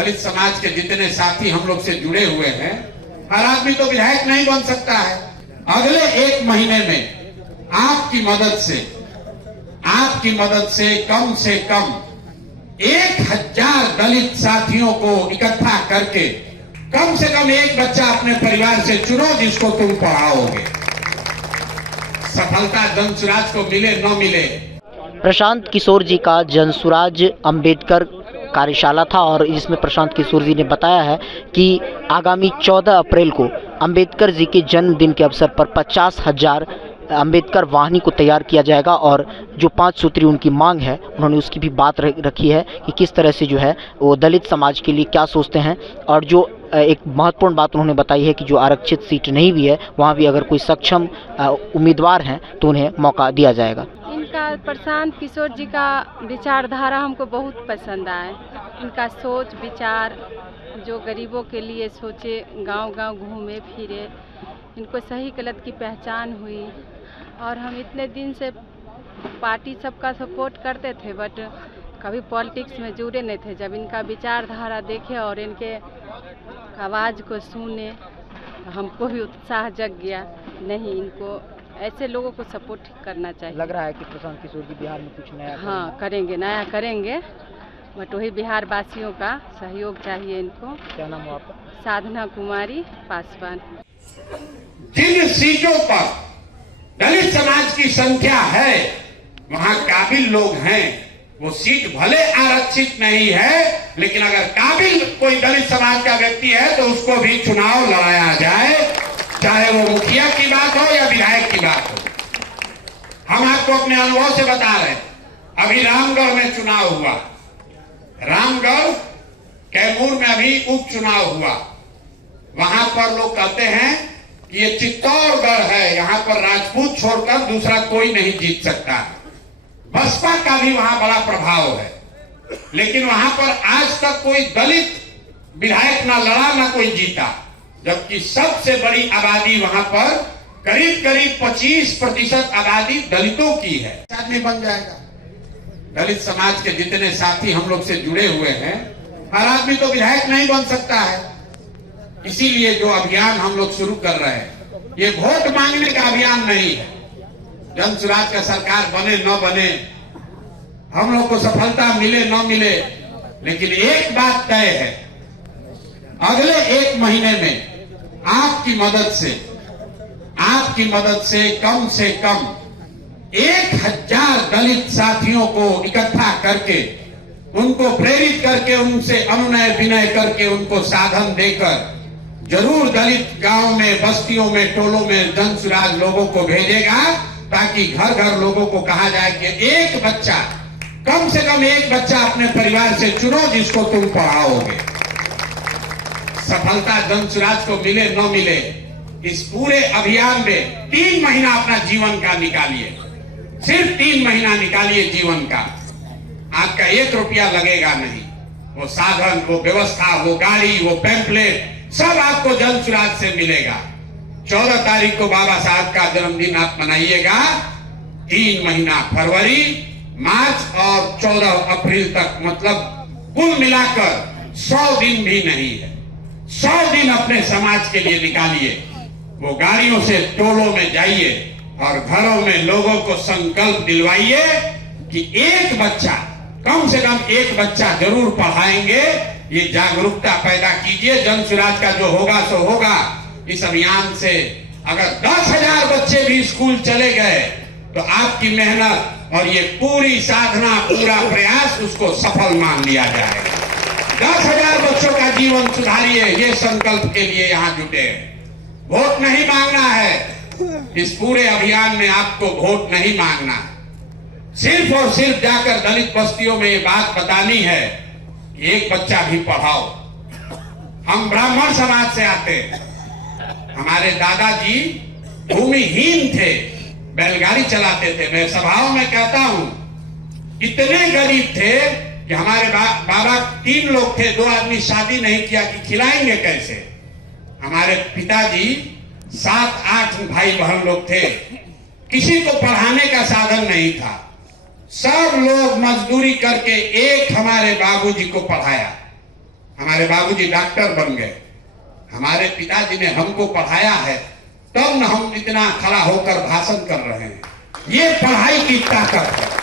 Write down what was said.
दलित समाज के जितने साथी हम लोग से जुड़े हुए हैं, हर आदमी तो विधायक नहीं बन सकता है। अगले 1 महीने में आपकी मदद से कम 1000 दलित साथियों को इकट्ठा करके कम से कम एक बच्चा अपने परिवार से चुनो जिसको तुम पढ़ाओगे। सफलता जनसुराज को मिले न मिले। प्रशांत किशोर जी का जनसुराज अंबेडकर कार्यशाला था और इसमें प्रशांत किशोर जी ने बताया है कि आगामी 14 अप्रैल को अंबेडकर जी के जन्मदिन के अवसर पर 50,000 अंबेडकर वाहिनी को तैयार किया जाएगा और जो 5 सूत्री उनकी मांग है उन्होंने उसकी भी बात रखी है कि किस तरह से जो है वो दलित समाज के लिए क्या सोचते हैं। और जो एक महत्वपूर्ण बात उन्होंने बताई है कि जो आरक्षित सीट नहीं भी है वहाँ भी अगर कोई सक्षम उम्मीदवार हैं तो उन्हें मौका दिया जाएगा। इनका प्रशांत किशोर जी का विचारधारा हमको बहुत पसंद आए। इनका सोच विचार जो गरीबों के लिए सोचे, गांव-गांव घूमे फिरे, इनको सही गलत की पहचान हुई। और हम इतने दिन से पार्टी सबका सपोर्ट करते थे बट कभी पॉलिटिक्स में जुड़े नहीं थे। जब इनका विचारधारा देखे और इनके आवाज़ को सुने तो हमको भी उत्साह जग गया। नहीं, इनको ऐसे लोगों को सपोर्ट करना चाहिए। लग रहा है कि प्रशांत किशोर जी बिहार में कुछ नया करेंगे, नया करेंगे, बट वही बिहार वासियों का सहयोग चाहिए इनको। क्या नाम है आपका? साधना कुमारी पासवान। जिन सीटों पर दलित समाज की संख्या है वहां काबिल लोग हैं। वो सीट भले आरक्षित नहीं है लेकिन अगर काबिल कोई दलित समाज का व्यक्ति है तो उसको भी चुनाव लड़ाया जाए, चाहे वो मुखिया की बात हो या विधायक की बात हो। हम आपको अपने अनुभव से बता रहे हैं। अभी रामगढ़ में चुनाव हुआ, रामगढ़ कैमूर में अभी उपचुनाव हुआ। वहां पर लोग कहते हैं कि ये चित्तौड़गढ़ है, यहां पर राजपूत छोड़कर दूसरा कोई नहीं जीत सकता। बसपा का भी वहां बड़ा प्रभाव है लेकिन वहां पर आज तक कोई दलित विधायक ना लड़ा ना कोई जीता, जबकि सबसे बड़ी आबादी वहां पर करीब 25% आबादी दलितों की है। आदमी बन जाएगा। दलित समाज के जितने साथी हम लोग से जुड़े हुए हैं, हर आदमी तो विधायक नहीं बन सकता है। इसीलिए जो अभियान हम लोग शुरू कर रहे हैं ये वोट मांगने का अभियान नहीं है। जनसुराज का सरकार बने न बने, हम लोग को सफलता मिले न मिले, लेकिन एक बात तय है, अगले 1 महीने में आपकी मदद से कम 1000 दलित साथियों को इकट्ठा करके उनको प्रेरित करके उनसे अनुनय विनय करके उनको साधन देकर जरूर दलित गांव में, बस्तियों में, टोलों में जनसुराज लोगों को भेजेगा ताकि घर घर लोगों को कहा जाए कि एक बच्चा, कम से कम एक बच्चा अपने परिवार से चुनो जिसको तुम पढ़ाओगे। सफलता जनसुराज को मिले न मिले, इस पूरे अभियान में 3 महीना अपना जीवन का निकालिए, सिर्फ 3 महीना निकालिए जीवन का। आपका 1 रुपया लगेगा नहीं। वो साधन, वो व्यवस्था, वो गाड़ी, वो पैम्पलेट सब आपको जनसुराज से मिलेगा। 14 तारीख को बाबा साहब का जन्मदिन आप मनाइएगा। 3 महीना फरवरी, मार्च और 14 अप्रैल तक, मतलब कुल मिलाकर 100 दिन भी नहीं है। 100 दिन अपने समाज के लिए निकालिए। वो गाड़ियों से टोलों में जाइए और घरों में लोगों को संकल्प दिलवाइए कि एक बच्चा, कम से कम एक बच्चा जरूर पढ़ाएंगे। ये जागरूकता पैदा कीजिए। जनसुराज का जो होगा सो होगा। इस अभियान से अगर 10,000 बच्चे भी स्कूल चले गए तो आपकी मेहनत और ये पूरी साधना, पूरा प्रयास उसको सफल मान लिया जाएगा। 10,000 बच्चों का जीवन सुधारिए, ये संकल्प के लिए यहाँ जुटे। वोट नहीं मांगना है। इस पूरे अभियान में आपको वोट नहीं मांगना है। सिर्फ और सिर्फ जाकर दलित बस्तियों में ये बात बतानी है कि एक बच्चा भी पढ़ाओ। हम ब्राह्मण समाज से आते हैं। हमारे दादाजी भूमिहीन थे, बैलगाड़ी चलाते थे। मैं सभाओं में कहता हूं, इतने गरीब थे कि हमारे बाबा 3 लोग थे, 2 आदमी शादी नहीं किया कि खिलाएंगे कैसे। हमारे पिताजी 7-8 भाई बहन लोग थे। किसी को पढ़ाने का साधन नहीं था। सब लोग मजदूरी करके एक हमारे बाबूजी को पढ़ाया। हमारे हमारे बाबूजी डॉक्टर बन गए, हमारे पिताजी ने हमको पढ़ाया है, तब न हम इतना खड़ा होकर भाषण कर रहे हैं। ये पढ़ाई की ताकत है।